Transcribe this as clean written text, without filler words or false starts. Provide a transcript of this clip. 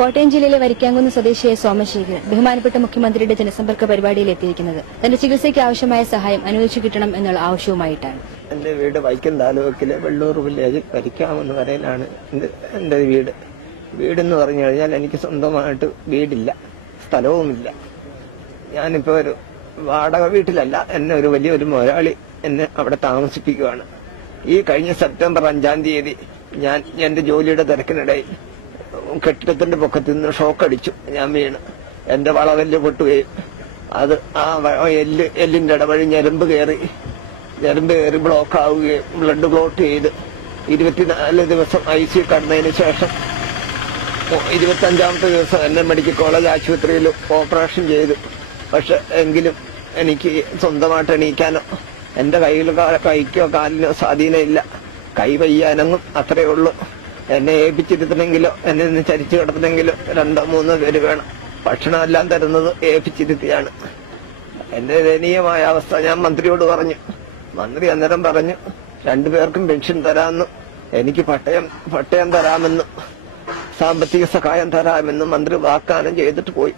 കോട്ടയം ജില്ലയിലെ വരിക്കാങ്കുന്ന് സ്വദേശിയായ സോമശേഖരൻ ബഹുമാനപ്പെട്ട മുഖ്യമന്ത്രിയുടെ ജനസമ്പർക്ക പരിപാടിയിൽ എത്തിയിരിക്കുന്നത് തന്റെ ചികിത്സയ്ക്ക് ആവശ്യമായ സഹായം അനുവദിച്ചു കിട്ടണം എന്നുള്ള ആവശ്യവുമായിട്ടാണ്. എന്റെ വീട് വൈക്കം താലൂക്കിലെ വെള്ളൂർ വില്ലേജ് വരിക്കാമെന്ന് വരയിലാണ് എന്റെ വീട്. വീടെന്ന് പറഞ്ഞു കഴിഞ്ഞാൽ എനിക്ക് സ്വന്തമായിട്ട് വീടില്ല, സ്ഥലവുമില്ല. ഞാനിപ്പോ ഒരു വാടക വീട്ടിലല്ല, എന്നെ ഒരു വലിയൊരു മുതലാളി എന്നെ അവിടെ താമസിപ്പിക്കുകയാണ്. ഈ കഴിഞ്ഞ സെപ്റ്റംബർ 5-ാം തീയതി ഞാൻ എന്റെ ജോലിയുടെ തിരക്കിനിടയിൽ കെട്ടിടത്തിന്റെ പൊക്കത്തിൽ നിന്ന് ഷോക്കടിച്ചു. ഞാൻ വീണ് എന്റെ വളവെല്ല് പൊട്ടുകയും അത് ആ എല്ലിന്റെ ഇടവഴി ഞരമ്പ് കയറി ബ്ലോക്ക് ആവുകയും ബ്ലഡ് ക്ലോട്ട് ചെയ്ത് 24 ദിവസം ICU കടന്നതിന് ശേഷം 25-ാമത്തെ ദിവസം എന്നെ മെഡിക്കൽ കോളേജ് ആശുപത്രിയിൽ ഓപ്പറേഷൻ ചെയ്തു. പക്ഷെ എങ്കിലും എനിക്ക് സ്വന്തമായിട്ട് എണീക്കാനോ എന്റെ കൈക്കോ കാലിനോ സ്വാധീനമില്ല. കൈ വയ്യാനങ്ങും അത്രയേ ഉള്ളൂ. എന്നെ ഏൽപ്പിച്ചിരുത്തണമെങ്കിലോ എന്നെ നിന്ന് ചരിച്ചു കിടത്തണമെങ്കിലോ 2-3 പേര് വേണം. ഭക്ഷണം എല്ലാം തരുന്നത് ഏൽപ്പിച്ചിരുത്തിയാണ്. എന്റെ ദയനീയമായ അവസ്ഥ ഞാൻ മന്ത്രിയോട് പറഞ്ഞു. മന്ത്രി അന്നേരം പറഞ്ഞു 2 പേർക്കും പെൻഷൻ തരാമെന്നും എനിക്ക് പട്ടയം തരാമെന്നും സാമ്പത്തിക സഹായം തരാമെന്നും മന്ത്രി വാഗ്ദാനം ചെയ്തിട്ട് പോയി.